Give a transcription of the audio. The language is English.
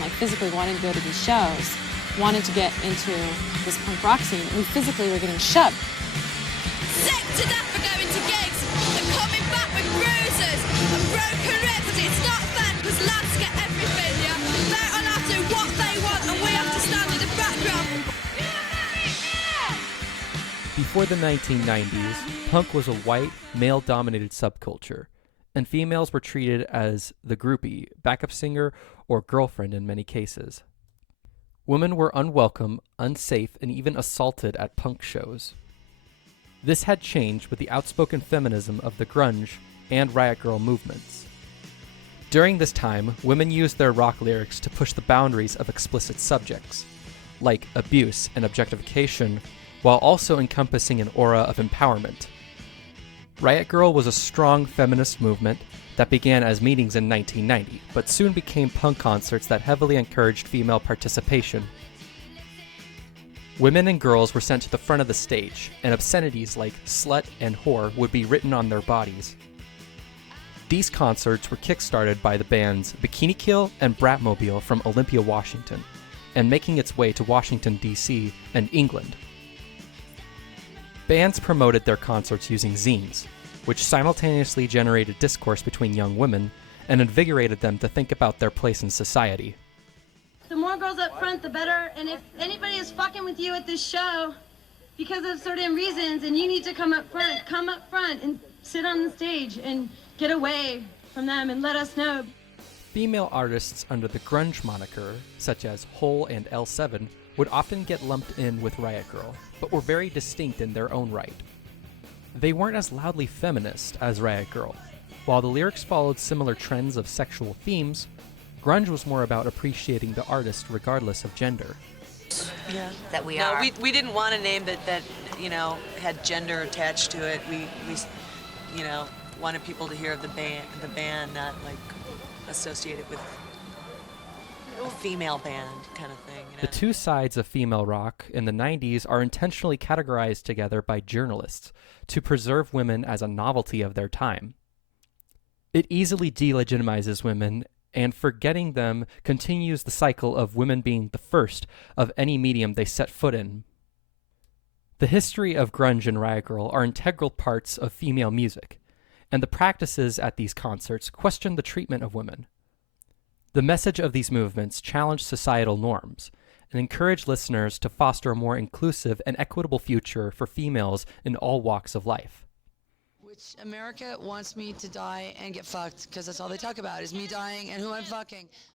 like physically wanting to go to these shows, wanted to get into this punk rock scene, we physically were getting shoved. Sick to death for going to gigs and coming back with bruises and broken ribs. It's not fun because lads get everything, yeah? They're allowed to do what they want and we have to stand in the background. Before the 1990s, punk was a white, male-dominated subculture, and females were treated as the groupie, backup singer, or girlfriend in many cases. Women were unwelcome, unsafe, and even assaulted at punk shows. This had changed with the outspoken feminism of the grunge and Riot Grrrl movements. During this time, women used their rock lyrics to push the boundaries of explicit subjects, like abuse and objectification, while also encompassing an aura of empowerment. Riot Grrrl was a strong feminist movement that began as meetings in 1990, but soon became punk concerts that heavily encouraged female participation. Women and girls were sent to the front of the stage, and obscenities like slut and whore would be written on their bodies. These concerts were kickstarted by the bands Bikini Kill and Bratmobile from Olympia, Washington, and making its way to Washington, D.C. and England. Bands promoted their concerts using zines, which simultaneously generated discourse between young women and invigorated them to think about their place in society. The more girls up front, the better, and if anybody is fucking with you at this show because of certain reasons and you need to come up front and sit on the stage and get away from them and let us know. Female artists under the grunge moniker, such as Hole and L7, would often get lumped in with Riot Grrrl, but were very distinct in their own right. They weren't as loudly feminist as Riot Grrrl. While the lyrics followed similar trends of sexual themes, grunge was more about appreciating the artist regardless of gender. Yeah. That we No, are. we didn't want a name that you know, had gender attached to it. We you know, wanted people to hear of the band, not like associated with a female band kind of thing. You know? The two sides of female rock in the 90s are intentionally categorized together by journalists to preserve women as a novelty of their time. It easily delegitimizes women, and forgetting them continues the cycle of women being the first of any medium they set foot in. The history of grunge and Riot Grrrl are integral parts of female music, and the practices at these concerts question the treatment of women. The message of these movements challenge societal norms and encourage listeners to foster a more inclusive and equitable future for females in all walks of life. Which America wants me to die and get fucked, because that's all they talk about is me dying and who I'm fucking.